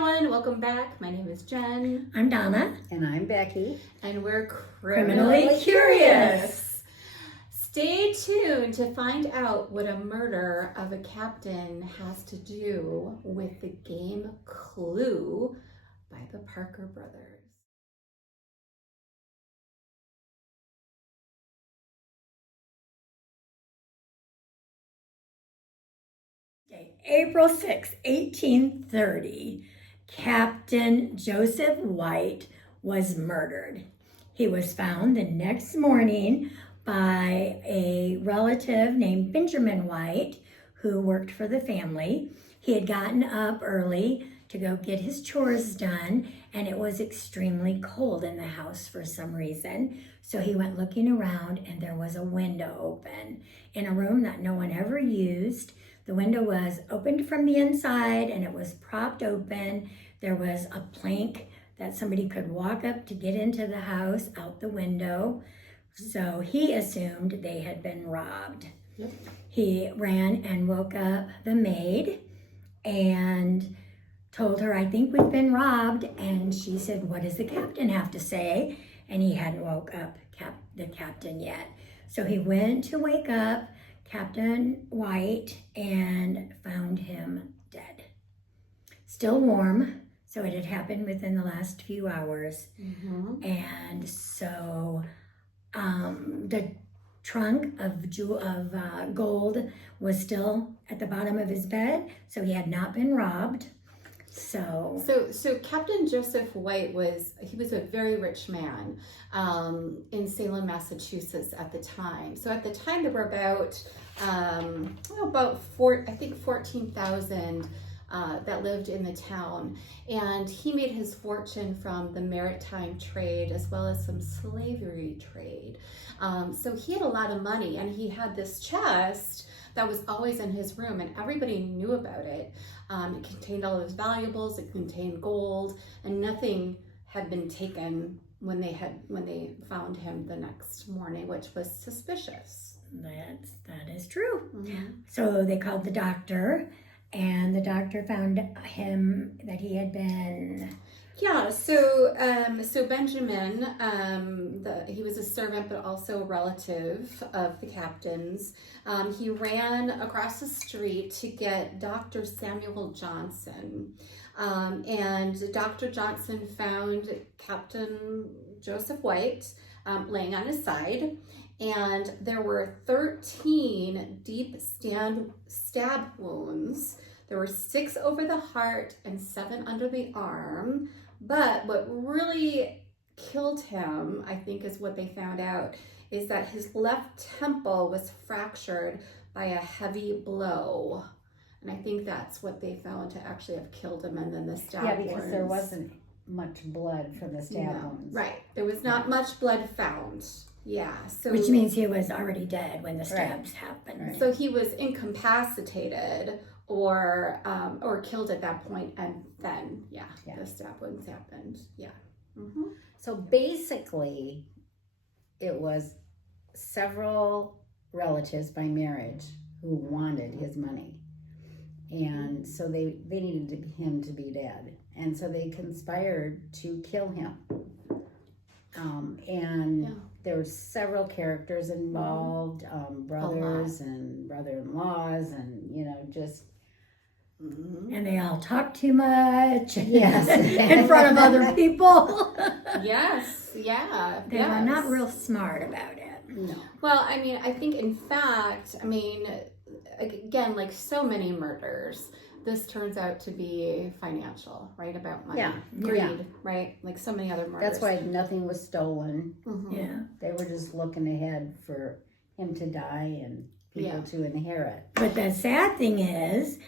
everyone, welcome back. My name is Jen. I'm Donna. And I'm Becky. And we're Criminally Curious. Stay tuned to find out what a murder of a captain has to do with the game Clue by the Parker brothers. April 6, 1830, Captain Joseph White was murdered. He was found the next morning by a relative named Benjamin White, who worked for the family. He had gotten up early to go get his chores done, and it was extremely cold in the house for some reason. So he went looking around, and there was a window open in a room that no one ever used. The window was opened from the inside and it was propped open. There was a plank that somebody could walk up to get into the house out the window. So he assumed they had been robbed. Yep. He ran and woke up the maid and told her, "I think we've been robbed." And she said, "What does the captain have to say?" And he hadn't woke up the captain yet. So he went to wake up Captain White and found him dead. Still warm, so it had happened within the last few hours. Mm-hmm. And so the trunk of gold was still at the bottom of his bed, so he had not been robbed. So Captain Joseph White was a very rich man in Salem, Massachusetts at the time. So at the time there were about 14,000 that lived in the town, and he made his fortune from the maritime trade as well as some slavery trade. So he had a lot of money, and he had this chest that was always in his room, and everybody knew about it. It contained all of his valuables, it contained gold, and nothing had been taken when they found him the next morning, which was suspicious. That is true. Mm-hmm. So they called the doctor, and the doctor found him that he had been... Yeah, so Benjamin, he was a servant but also a relative of the captain's. He ran across the street to get Dr. Samuel Johnson, and Dr. Johnson found Captain Joseph White laying on his side, and there were 13 deep stab wounds. There were 6 over the heart and 7 under the arm. But what really killed him, I think, is what they found out, is that his left temple was fractured by a heavy blow. And I think that's what they found to actually have killed him, and then the stab wounds. Yeah, because there wasn't much blood from the stab wounds. Right. There was not much blood found. Yeah. So which means he was already dead when the stabs happened. Right. So he was incapacitated or killed at that point, and then the stab wounds happened. Yeah. Mm-hmm. So basically, it was several relatives by marriage who wanted his money, and so they needed him to be dead, and so they conspired to kill him. There were several characters involved, brothers and brother-in-laws, and just. Mm-hmm. And they all talk too much. Yes. In front of other people. Yes. Yeah. They were not real smart about it. No. Well, I mean, I think in fact, again, like so many murders, this turns out to be financial, right? About money. Yeah. Greed, right? Like so many other murders. That's why nothing was stolen. Mm-hmm. Yeah. They were just looking ahead for him to die and people to inherit. But the sad thing is,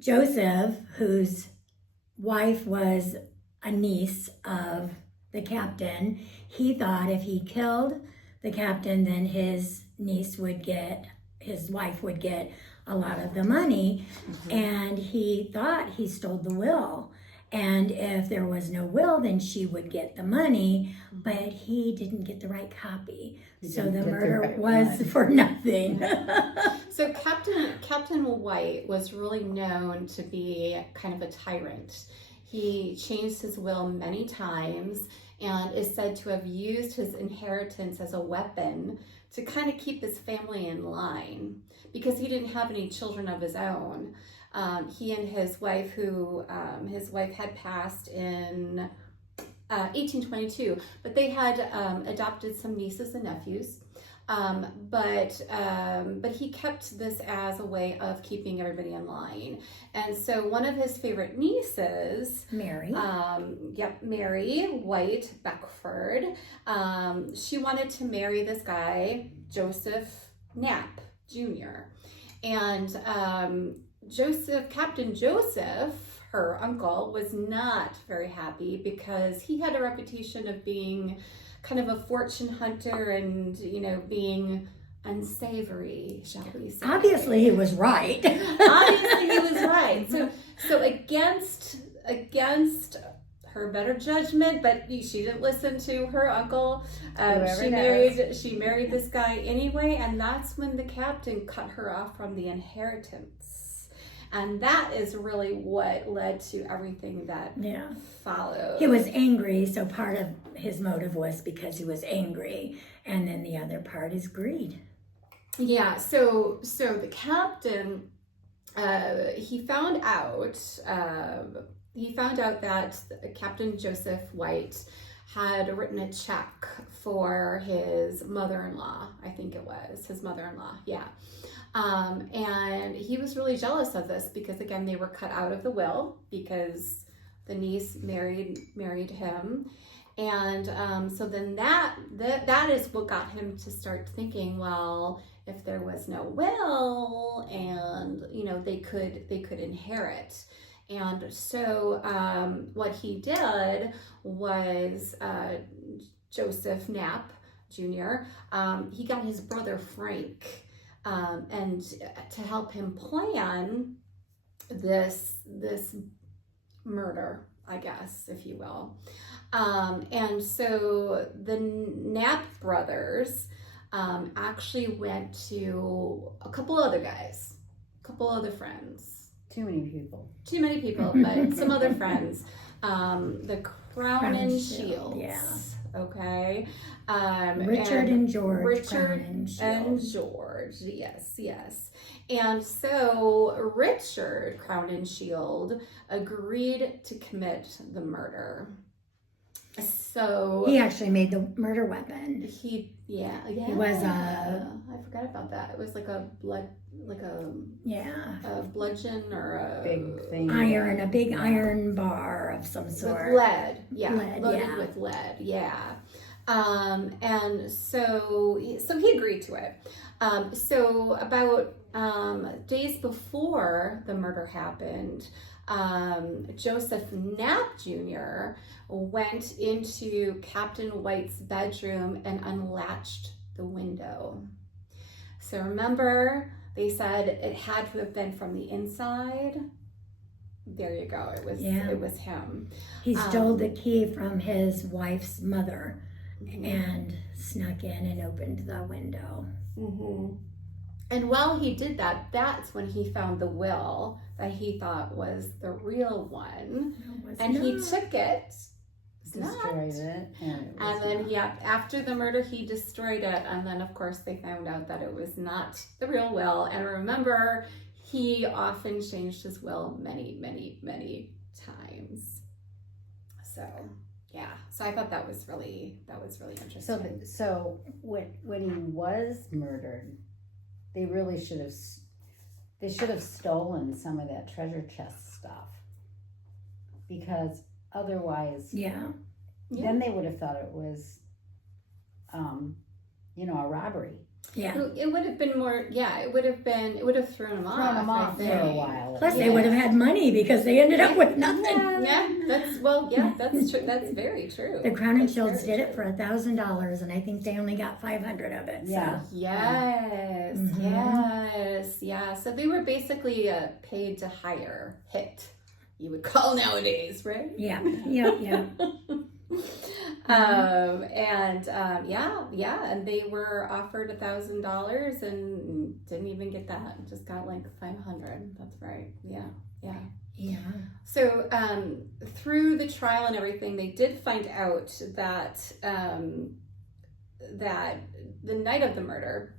Joseph, whose wife was a niece of the captain, he thought if he killed the captain, then his wife would get a lot of the money. Mm-hmm. And he thought he stole the will. And if there was no will, then she would get the money, but he didn't get the right copy. So the murder was for nothing. So Captain White was really known to be kind of a tyrant. He changed his will many times and is said to have used his inheritance as a weapon to kind of keep his family in line because he didn't have any children of his own. He and his wife, his wife had passed in 1822, but they had adopted some nieces and nephews. But he kept this as a way of keeping everybody in line. And so one of his favorite nieces, Mary. Mary White Beckford, she wanted to marry this guy, Joseph Knapp Jr. And Captain Joseph, her uncle, was not very happy because he had a reputation of being kind of a fortune hunter and, being unsavory, shall we say. Obviously, he was right. Obviously, he was right. So against her better judgment, but she didn't listen to her uncle. She married this guy anyway, and that's when the captain cut her off from the inheritance. And that is really what led to everything that followed. He was angry, so part of his motive was because he was angry, and then the other part is greed. Yeah, so the captain, he found out that Captain Joseph White had written a check for his mother-in-law. I think it was his mother-in-law. Yeah. And he was really jealous of this because, again, they were cut out of the will because the niece married him. And so then that is what got him to start thinking, well, if there was no will and, they could inherit. And so what he did was Joseph Knapp Jr., he got his brother Frank and to help him plan this murder, I guess, if you will. And so the Knapp brothers actually went to a couple other guys, a couple other friends. Too many people, but some other friends. The Crowninshields. Yeah. Okay. Richard and George. Richard and George. Yes. And so Richard Crowninshield agreed to commit the murder. So he actually made the murder weapon. He was I forgot about that. It was like a bludgeon or a big thing. A big iron bar of some sort. With lead. Yeah. Loaded with lead. Yeah. And so he agreed to it. So about days before the murder happened, Joseph Knapp Jr. went into Captain White's bedroom and unlatched the window. So remember, they said it had to have been from the inside. There you go. It was him. He stole the key from his wife's mother and snuck in and opened the window. Mm-hmm. And while he did that, that's when he found the will that he thought was the real one. He took it, destroyed it, and then after the murder, he destroyed it. And then, of course, they found out that it was not the real will. And remember, he often changed his will many, many, many times. So I thought that was really interesting. So when he was murdered, they really should have stolen some of that treasure chest stuff, because otherwise, then they would have thought it was, a robbery. Yeah, it would have been more. Yeah, it would have thrown them off for a while. Plus, they would have had money because they ended up with nothing. That's true. That's very true. The Crowninshields did it for $1,000, and I think they only got 500 of it. Yeah. So. Yes. So they were basically paid to hire hit. You would call nowadays, right? Yeah. And they were offered $1,000 and didn't even get that. Just got like 500. That's right. Yeah. Yeah. So through the trial and everything, they did find out that that the night of the murder,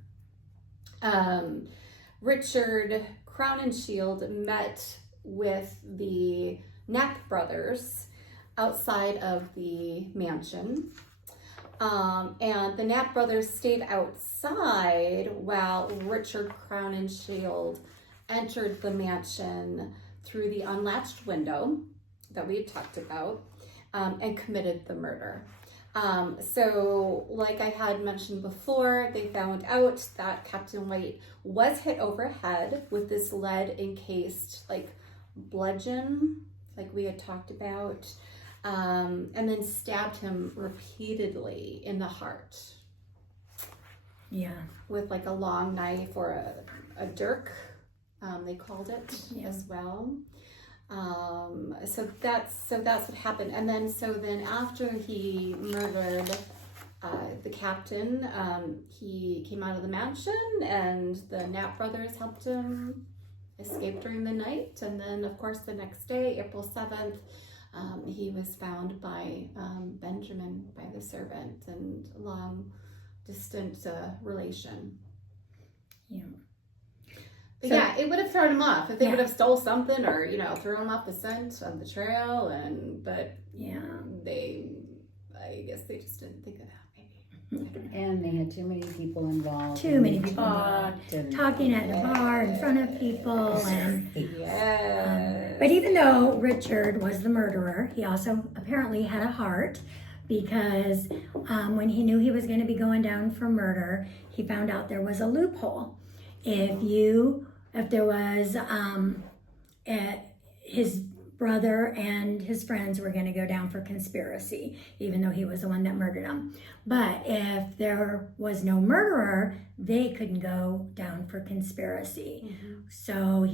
Richard Crowninshield met with the Knapp brothers outside of the mansion. And the Knapp brothers stayed outside while Richard Crowninshield entered the mansion through the unlatched window that we had talked about, and committed the murder. So like I had mentioned before, they found out that Captain White was hit overhead with this lead encased like bludgeon, like we had talked about, and then stabbed him repeatedly in the heart. Yeah. With like a long knife or a dirk, they called it as well. So that's what happened. And then after he murdered the captain, he came out of the mansion, and the Knapp brothers helped him escape during the night. And then, of course, the next day, April 7th, he was found by Benjamin, by the servant, and long distant relation. Yeah. But yeah, it would have thrown him off if they would have stole something, or threw him off the scent on the trail. But I guess they just didn't think of that. Maybe. And they had too many people involved. Too many people involved. Talking at the bar in front of people, and but even though Richard was the murderer, he also apparently had a heart, because when he knew he was going to be going down for murder, he found out there was a loophole. If there was his brother and his friends were going to go down for conspiracy, even though he was the one that murdered him. But if there was no murderer, they couldn't go down for conspiracy. Mm-hmm. So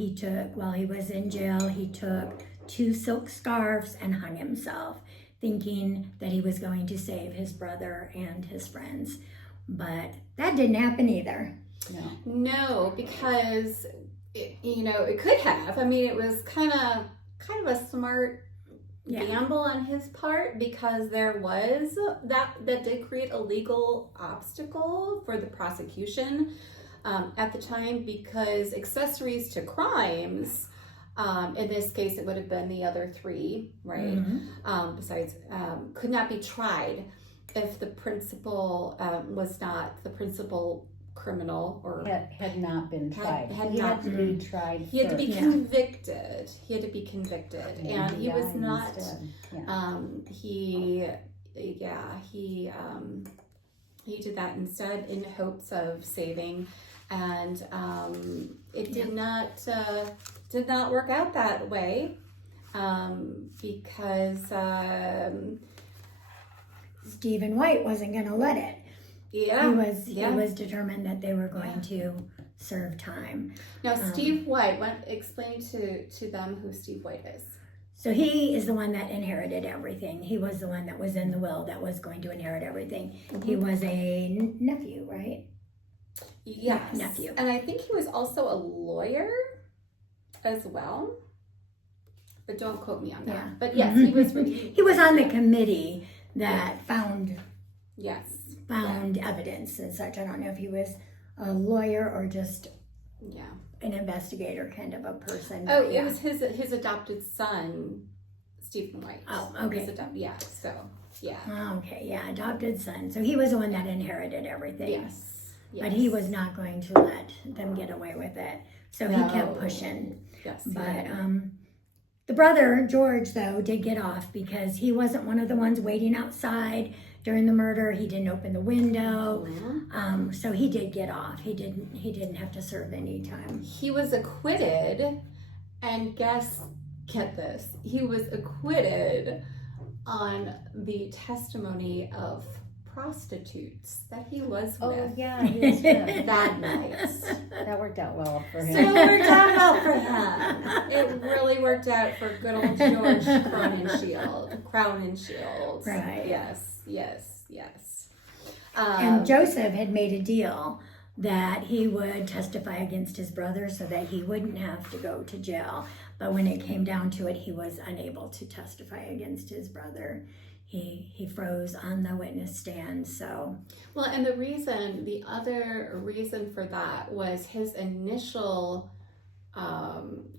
while he was in jail, he took 2 silk scarves and hung himself, thinking that he was going to save his brother and his friends. But that didn't happen either. No, because it could have. I mean, it was kind of a smart gamble on his part, because there was that did create a legal obstacle for the prosecution at the time, because accessories to crimes, in this case it would have been the other 3, right? Mm-hmm. Besides, could not be tried if the principal was not the principal criminal, or had not been tried. He had to be tried. He had to be convicted. He had to be convicted, and he was not. He did that instead in hopes of saving, and it did not work out that way, because Stephen White wasn't going to let it. Yeah, he was determined that they were going to serve time. Now, Steve White, explain to them who Steve White is. So he is the one that inherited everything. He was the one that was in the will that was going to inherit everything. Mm-hmm. He was a nephew, right? Yes, nephew. And I think he was also a lawyer as well. But don't quote me on that. Yeah. But yes, he was. He was on the committee that found. Yes. Found evidence and such. I don't know if he was a lawyer or just an investigator kind of a person. Oh, it was his adopted son, Stephen White. Oh, okay. Adopted son. So he was the one that inherited everything. Yes. But he was not going to let them get away with it. So he kept pushing. Yes. But the brother, George, though, did get off, because he wasn't one of the ones waiting outside during the murder. He didn't open the window, so he did get off. He didn't have to serve any time. He was acquitted, and get this, he was acquitted on the testimony of prostitutes that he was with. Oh yeah, he was with. That night. That worked out well for him. So it worked out well for him. It really worked out for good old George Crowninshield. Right. Yes. And Joseph had made a deal that he would testify against his brother so that he wouldn't have to go to jail. But when it came down to it, he was unable to testify against his brother. He froze on the witness stand, so. Well, and the other reason for that was his initial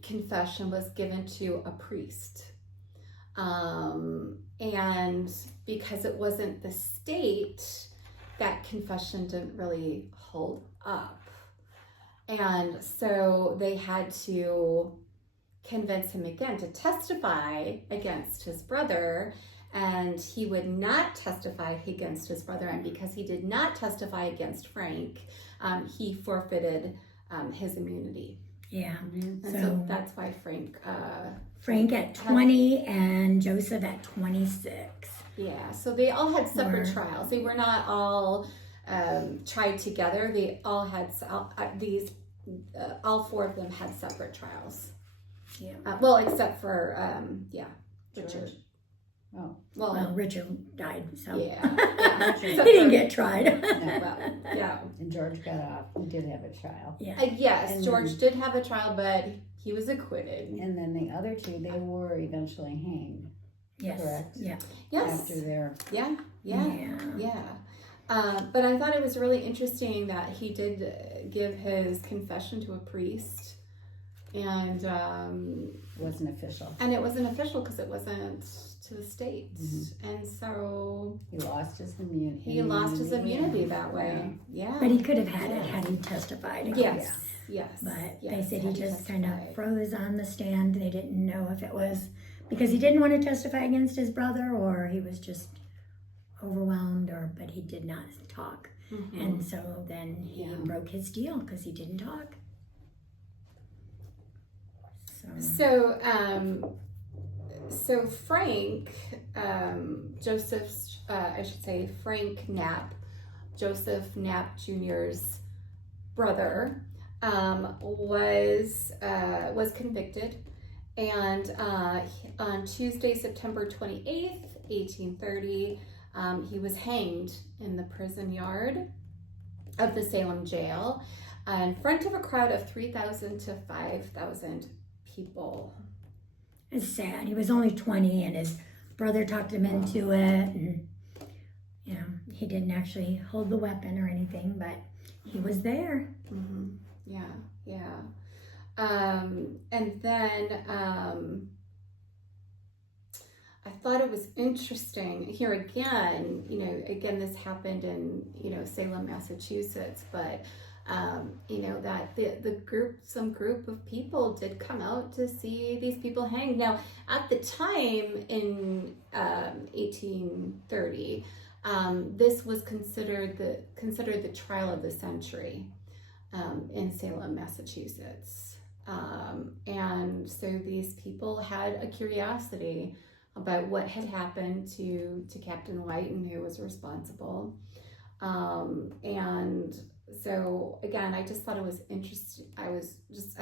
confession was given to a priest. And because it wasn't the state, that confession didn't really hold up. And so they had to convince him again to testify against his brother, and he would not testify against his brother. And because he did not testify against Frank, he forfeited his immunity. Yeah. And so that's why Frank at 20 and Joseph at 26. Yeah, so they all had separate trials. They were not all tried together. They all had all four of them had separate trials. Yeah. Well, except for Richard. Oh, Well, Richard died, so Yeah. he didn't get tried. Well, yeah. and George got off. He did have a trial. Yeah. Yes, And George did have a trial, but he was acquitted. And then the other two, they were eventually hanged. Yes. Correct. Yeah. Yes. After their Yeah. But I thought it was really interesting that he did give his confession to a priest, and wasn't official. and it wasn't official because it wasn't to the state, and so He lost his immunity. he lost his immunity that way. Yeah. But he could have had it had he testified. Yes. Yes. But yes, they said he had just kind of testified. froze on the stand. They didn't know if it was because he didn't want to testify against his brother or he was just overwhelmed but he did not talk. Mhm. And so then he Yeah. broke his deal because he didn't talk. So Frank, Frank Knapp, Joseph Knapp Jr.'s brother, was convicted, and on Tuesday, September 28th, 1830, he was hanged in the prison yard of the Salem jail in front of a crowd of 3,000 to 5,000 people. It's sad. He was only 20 and his brother talked him into it. And, he didn't actually hold the weapon or anything, but he was there. Mm-hmm. Yeah. And then I thought it was interesting here again, this happened in, Salem, Massachusetts, but that some group of people did come out to see these people hanged. Now, at the time in 1830, this was considered the trial of the century in Salem, Massachusetts, and so these people had a curiosity about what had happened to Captain White and who was responsible, and so again, I just thought it was interesting. I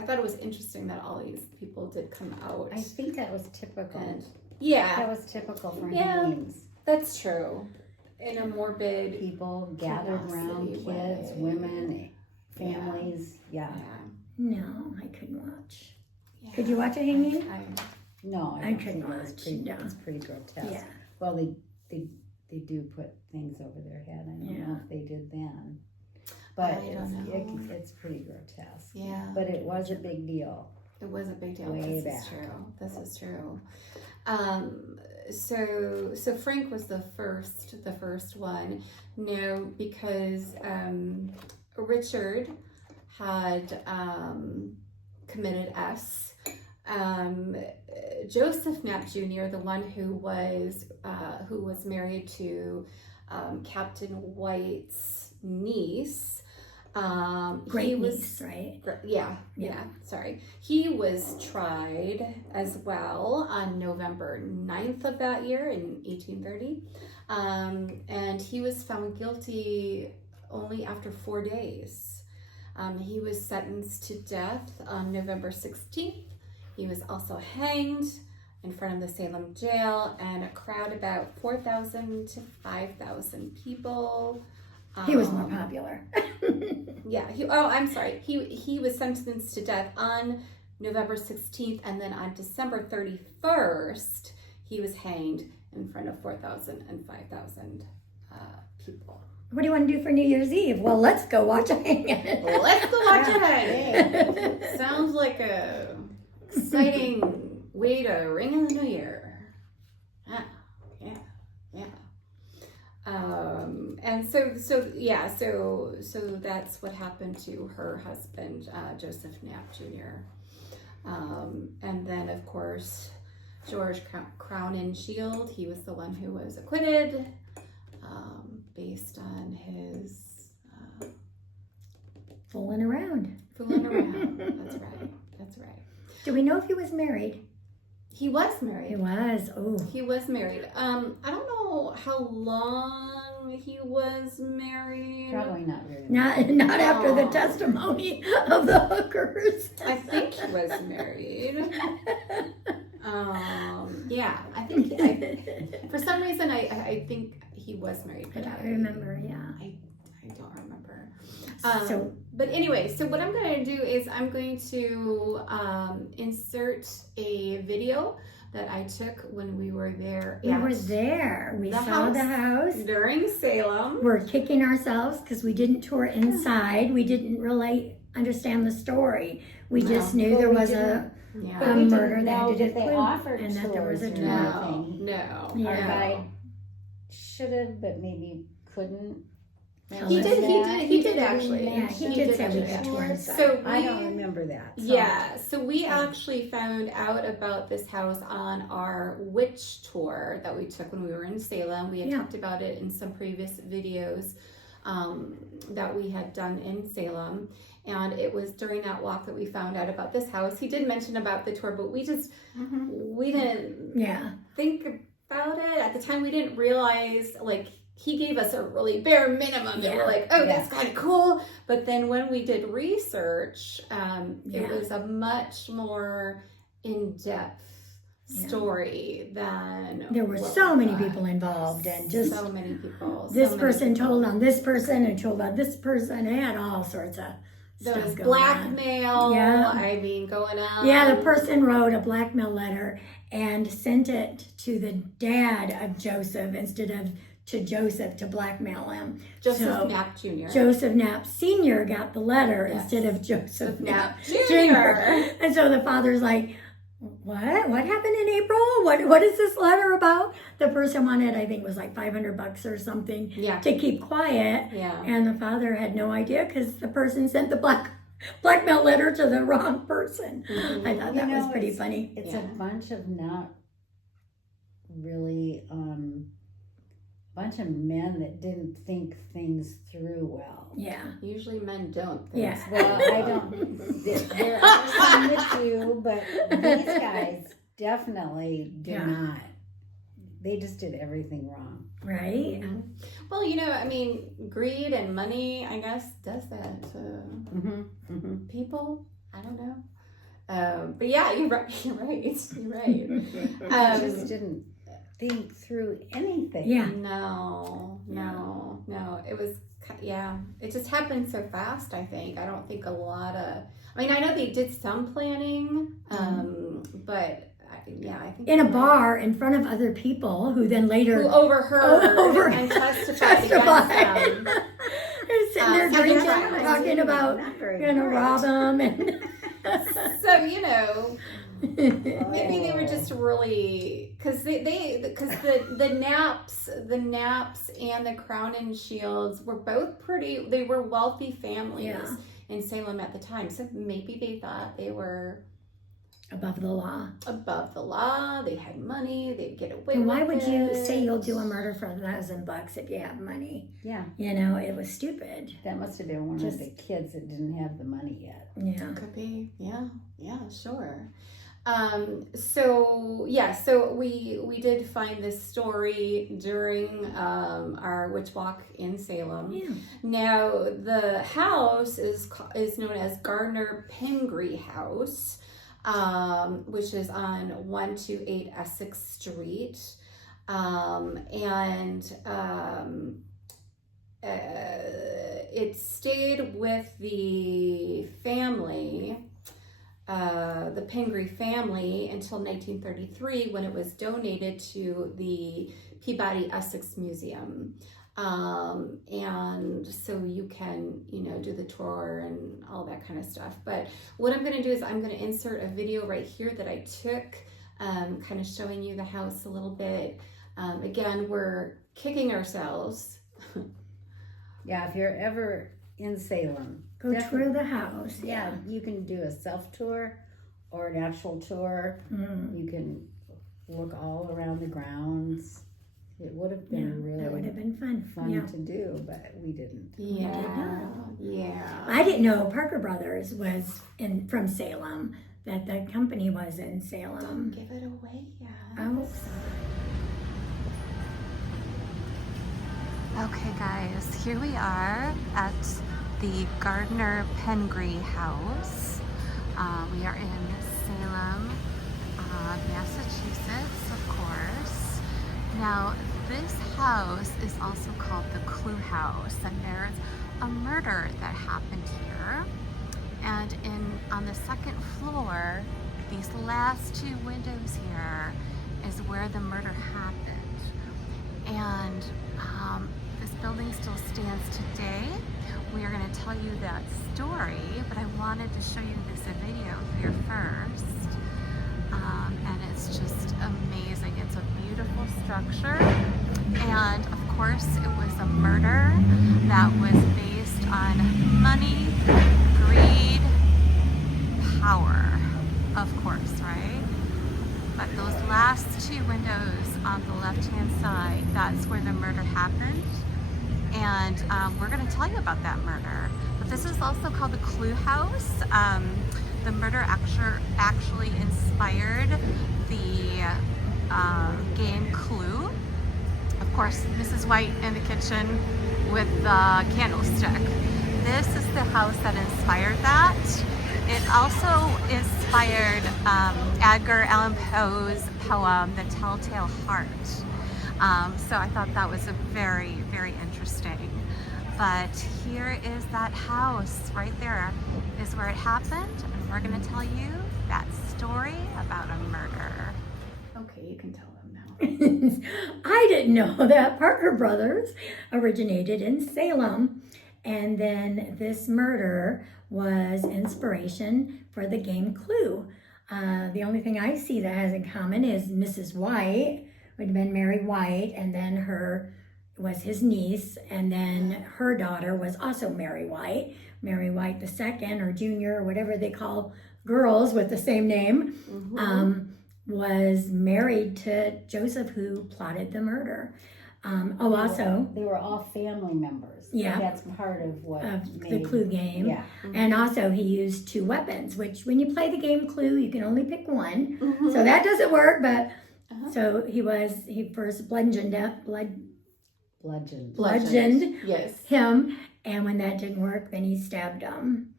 thought it was interesting that all these people did come out. I think that was typical. That was typical for hangings. That's true. In a morbid, people gathered around, kids, women, families. Yeah. No, I couldn't watch. Yeah. Could you watch a hanging? No, I couldn't watch. It's pretty grotesque. Yeah. Well, they do put things over their head. I don't know if they did then. But it's pretty grotesque. Yeah. But it was a big deal. It was a big deal. This is true. So Frank was the first one. No, because Richard had committed S. Joseph Knapp Jr., the one who was married to Captain White's niece. Niece, right? Yeah. Sorry. He was tried as well on November 9th of that year in 1830. And he was found guilty only after 4 days. He was sentenced to death on November 16th. He was also hanged in front of the Salem jail, and a crowd about 4,000 to 5,000 people He was more popular. Yeah. I'm sorry. He was sentenced to death on November 16th, and then on December 31st, he was hanged in front of 4,000 and 5,000 people. What do you want to do for New Year's Eve? Well, let's go watch a hanging. Let's go watch a hanging. Sounds like a exciting way to ring in the new year. Yeah. And so that's what happened to her husband, Joseph Knapp Jr. And then, of course, George Crowninshield, he was the one who was acquitted based on his Fooling around. That's right. Do we know if he was married? He was married. He was. Oh. He was married. I don't know how long he was married. Probably not very long. Not after the testimony of the hookers. I think he was married. Yeah, I think for some reason I think he was married. I But don't remember, yeah. I don't remember. But anyway, so what I'm going to do is I'm going to insert a video that I took when we were there. We were there. We saw the house. During Salem. We're kicking ourselves because we didn't tour inside. We didn't really understand the story. We just knew there was a murder that had to do with food, and that there was a tour. No. Our guide should have, but maybe couldn't. He did actually. Yeah, he did say we could tour inside. So I don't remember that. So. Yeah, so we actually found out about this house on our witch tour that we took when we were in Salem. We had talked about it in some previous videos that we had done in Salem. And it was during that walk that we found out about this house. He did mention about the tour, but we just, we didn't think about it. At the time, we didn't realize, like, he gave us a really bare minimum. And we're like, oh, that's kind of cool. But then when we did research, it was a much more in-depth story than there were so many people involved, and just so many people. This person told on this person and told on this person. They had all sorts of there was stuff going blackmail. on. Yeah. I mean, going on. Yeah, the person wrote a blackmail letter and sent it to the dad of Joseph instead of to Joseph to blackmail him. Joseph Knapp Jr. Joseph Knapp Sr. got the letter instead of Joseph Knapp Jr. And so the father's like, what happened in April? What is this letter about? The person wanted, I think it was like $500 or something to keep quiet. Yeah. And the father had no idea because the person sent the blackmail letter to the wrong person. I thought that was pretty funny. It's a bunch of not really bunch of men that didn't think things through well. Yeah. Usually men don't think. Yeah. Well, I don't. There are some that do, but these guys definitely do not. They just did everything wrong. Right? Mm-hmm. Well, I mean, greed and money, I guess, does that to people. I don't know. But yeah, you're right. You're right. Just didn't think through anything. Yeah. No. It was, it just happened so fast, I think. I don't think a lot of, I know they did some planning, but I think. In a bar in front of other people who then later. Who overheard and testified against them. They're sitting there drinking, talking about going to rob them. And so, maybe they were just really, because the Knapps and the Crowninshields were both they were wealthy families in Salem at the time. So maybe they thought they were above the law. They had money. They'd get away with it. And why would you say you'll do a murder for $1,000 if you have money? Yeah. It was stupid. That must have been one of the kids that didn't have the money yet. Yeah. Could be. Yeah, sure. So we did find this story during our witch walk in Salem. Yeah. Now the house is known as Gardner Pingree House, which is on 128 Essex Street, it stayed with the family, the Pingree family, until 1933 when it was donated to the Peabody Essex Museum. And so you can, do the tour and all that kind of stuff. But what I'm going to do is I'm going to insert a video right here that I took, kind of showing you the house a little bit. Again, we're kicking ourselves. Yeah, if you're ever in Salem, Go tour the house. Yeah, you can do a self-tour or an actual tour. You can look all around the grounds. It would have been That would have been fun. to do, but we didn't. Yeah. I didn't know Parker Brothers was from Salem, that the company was in Salem. Don't give it away yet. Oh. Okay guys, here we are at the Gardner Pingree house. We are in Salem, Massachusetts, of course. Now, this house is also called the Clue House, and there's a murder that happened here. And on the second floor, these last two windows here is where the murder happened. And this building still stands today. We are going to tell you that story, but I wanted to show you this video here first. And it's just amazing. It's a beautiful structure. And of course, it was a murder that was based on money, greed, power, of course, right? But those last two windows on the left-hand side, that's where the murder happened. And we're going to tell you about that murder. But this is also called the Clue House. The murder actually inspired the game Clue. Of course, Mrs. White in the kitchen with the candlestick. This is the house that inspired that. It also inspired Edgar Allan Poe's poem, The Telltale Heart. So I thought that was a very, very interesting. But here is that house right there is where it happened, and we're going to tell you that story about a murder. Okay, you can tell them now. I didn't know that Parker Brothers originated in Salem, and then this murder was inspiration for the game Clue. The only thing I see that has in common is Mrs. White would have been Mary White, and then her was his niece, and then her daughter was also Mary White the second or junior or whatever they call girls with the same name. Was married to Joseph, who plotted the murder. Also, they were all family members. Yeah. That's part of what the Clue game. Yeah. And also he used two weapons, which when you play the game Clue, you can only pick one. So that doesn't work, but so he first bludgeoned Yes. him, and when that didn't work, then he stabbed him.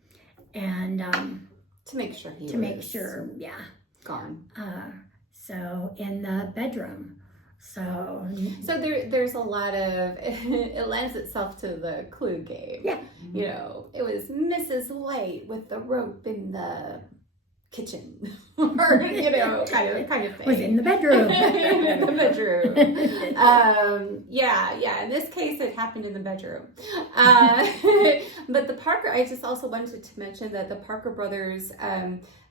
And To make sure gone. So in the bedroom. So there's a lot of, it lends itself to the Clue game. Yeah. It was Mrs. White with the rope in the kitchen, or kind of thing. Was in the bedroom. In the bedroom. In this case it happened in the bedroom. But the Parker, I just also wanted to mention that the Parker brothers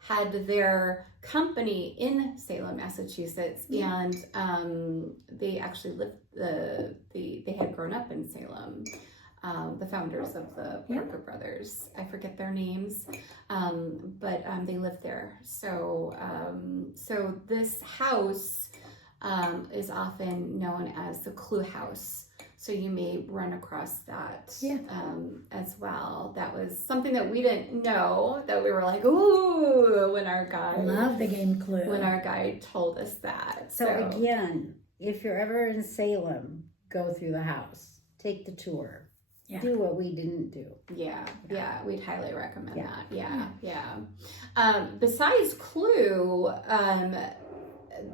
had their company in Salem, Massachusetts, and they actually lived, they had grown up in Salem. The founders of the Parker brothers, I forget their names, but they lived there. So this house is often known as the Clue House. So you may run across that as well. That was something that we didn't know, that we were like, ooh, when our guide love the game Clue. When our guide told us that. So again, if you're ever in Salem, go through the house, take the tour. Yeah. Do what we didn't do. Yeah, we'd highly recommend that. Besides Clue,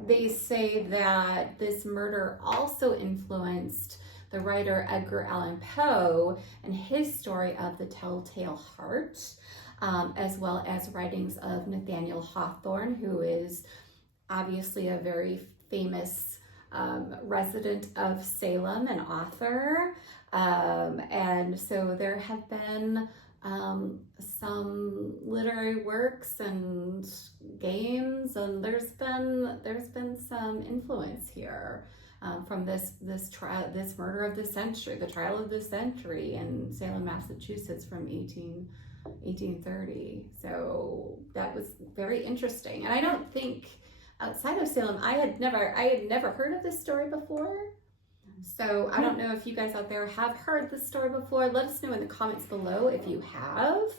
they say that this murder also influenced the writer Edgar Allan Poe and his story of the Telltale Heart, as well as writings of Nathaniel Hawthorne, who is obviously a very famous resident of Salem, an author. And so there have been some literary works and games, and there's been some influence here from this murder of the century, the trial of the century in Salem, Massachusetts from 1830. So that was very interesting, and I don't think outside of Salem I had never heard of this story before. So I don't know if you guys out there have heard this story before. Let us know in the comments below if you have.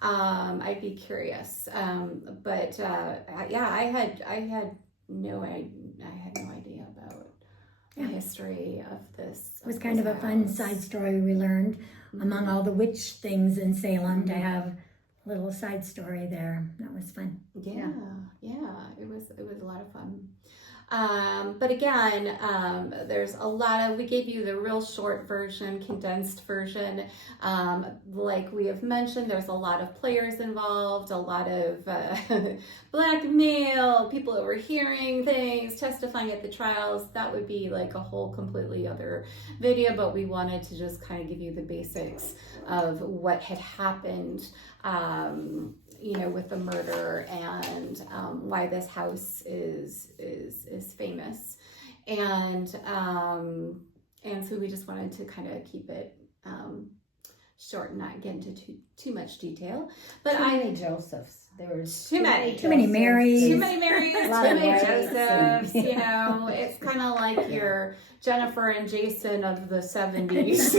I'd be curious. But yeah, I had no idea about the history of this. It was kind of a fun side story we learned among all the witch things in Salem to have a little side story there. That was fun. Yeah, it was a lot of fun. But again, there's a lot of, we gave you the real short version, condensed version. Like we have mentioned, there's a lot of players involved, a lot of blackmail, people overhearing things, testifying at the trials. That would be like a whole completely other video, but we wanted to just kind of give you the basics of what had happened, with the murder and why this house is famous, and so we just wanted to kind of keep it short and not get into too much detail. But too many Josephs. There were too many Marys, too many Josephs. It's kind of like your Jennifer and Jason of the 70s,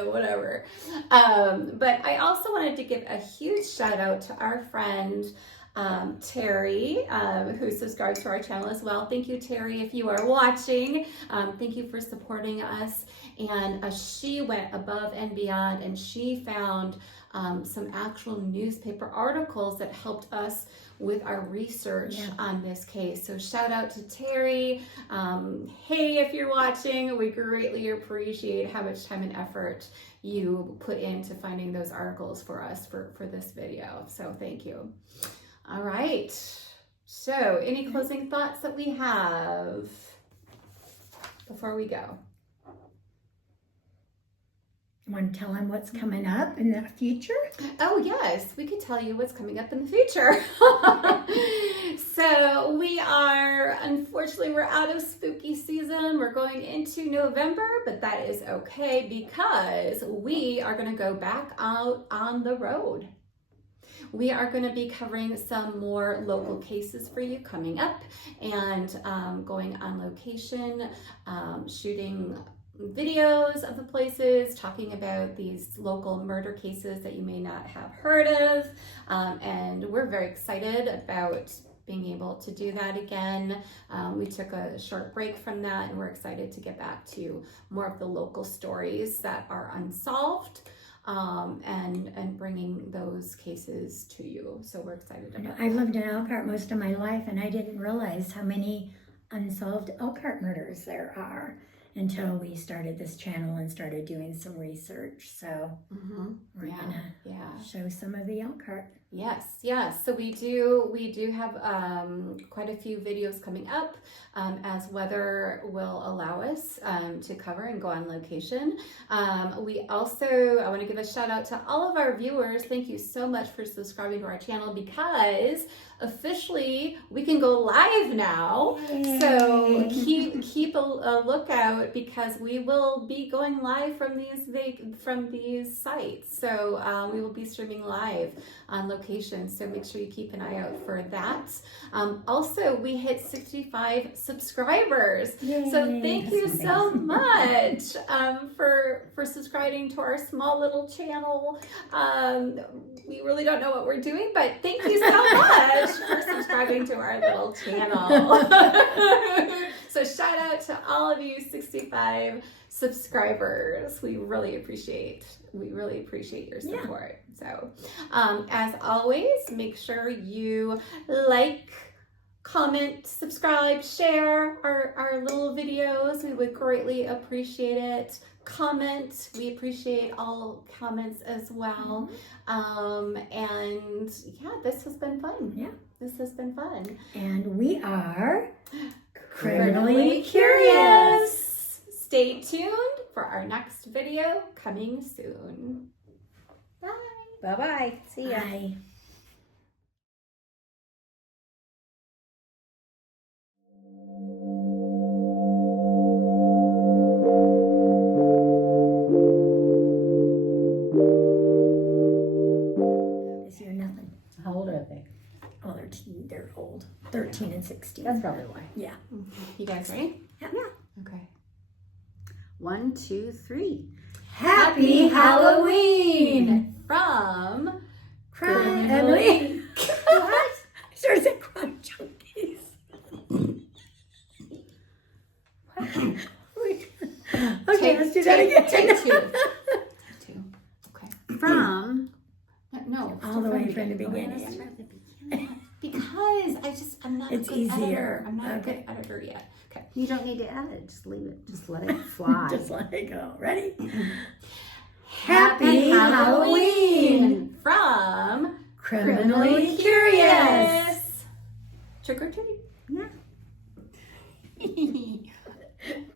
or whatever. But I also wanted to give a huge shout out to our friend Terry, who subscribes to our channel as well. Thank you, Terry, if you are watching. Thank you for supporting us. And she went above and beyond, and she found some actual newspaper articles that helped us with our research on this case. So shout out to Terry. Hey, if you're watching, we greatly appreciate how much time and effort you put into finding those articles for us for this video. So thank you. All right. So any closing thoughts that we have before we go? Want to tell them what's coming up in the future? Oh yes, we could tell you what's coming up in the future. So unfortunately, we're out of spooky season. We're going into November, but that is okay because we are going to go back out on the road. We are going to be covering some more local cases for you coming up, and going on location, shooting videos of the places, talking about these local murder cases that you may not have heard of, and we're very excited about being able to do that again. We took a short break from that, and we're excited to get back to more of the local stories that are unsolved, and bringing those cases to you. So we're excited about that. I've lived in Elkhart most of my life, and I didn't realize how many unsolved Elkhart murders there are until we started this channel and started doing some research. So we're gonna show some of the Elkhart. Yes. So we do have quite a few videos coming up as weather will allow us to cover and go on location. I want to give a shout out to all of our viewers. Thank you so much for subscribing to our channel, because officially we can go live now. Yay. So keep a lookout, because we will be going live from these sites. So we will be streaming live on location. So make sure you keep an eye out for that. Also, we hit 65 subscribers. Yay. So thank you so much for subscribing to our small little channel. We really don't know what we're doing, but thank you so much for subscribing to our little channel. So shout out to all of you 65 subscribers. We really appreciate your support. So as always, make sure you like, comment, subscribe, share our little videos. We would greatly appreciate it. Comment. We appreciate all comments as well. And yeah, this has been fun. Yeah. This has been fun. And we are Criminally Curious. Stay tuned for our next video coming soon. Bye. Bye-bye. See ya. Bye. This year, nothing. How old are they? Oh, they're old. 13 and 16. That's probably why. Yeah. You guys ready? Yeah. Okay. 1, 2, 3. Happy Halloween From Emily. What? I started saying crime junkies. Okay, let's do that again. Take two. Take two. Okay. From No. All the way from the Go ahead. beginning. Because I'm not It's a good easier. editor. I'm not a Okay. good editor yet. Okay. You don't need to edit. Just leave it. Just let it fly. Just let it go. Ready? Happy Halloween from Criminally Curious. Trick or treat. Yeah.